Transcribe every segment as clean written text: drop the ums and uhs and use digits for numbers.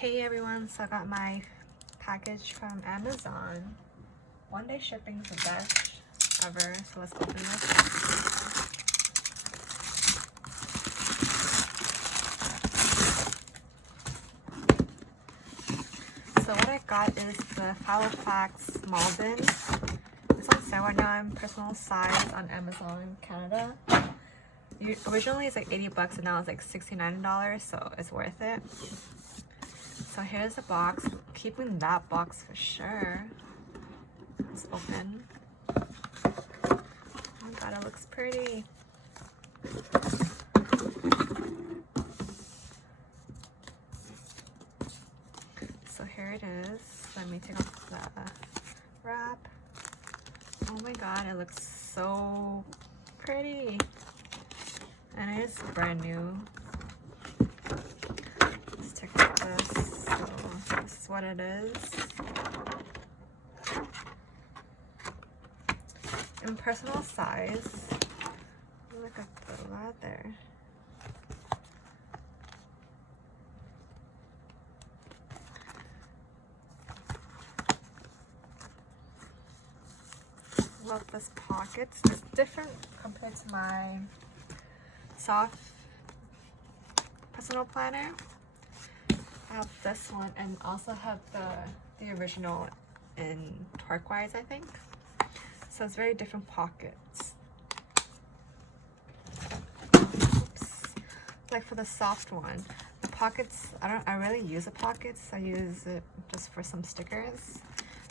Hey everyone, so I got my package from Amazon. One-day shipping is the best ever, so let's open this. So what I got is the Filofax Malden. It's on sale right now in personal size on Amazon Canada. Originally it's like 80 bucks and now it's like $69, so it's worth it. So here's the box. Keeping that box for sure. Let's open. Oh my god, it looks pretty. So here it is. Let me take off the wrap. Oh my god, it looks so pretty. And it is brand new. Let's take off this. So this is what it is. In personal size. Look at the leather. Love this pockets. It's different compared to my soft personal planner. I have this one and also have the original in turquoise, I think. So it's very different pockets. Oops. Like for the soft one, the pockets, I really use the pockets. I use it just for some stickers.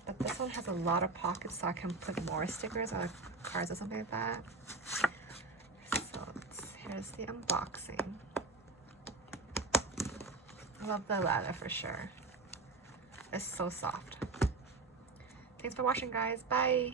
But this one has a lot of pockets, so I can put more stickers or cards or something like that. So here's the unboxing. I love the leather for sure. It's so soft. Thanks for watching, guys. Bye.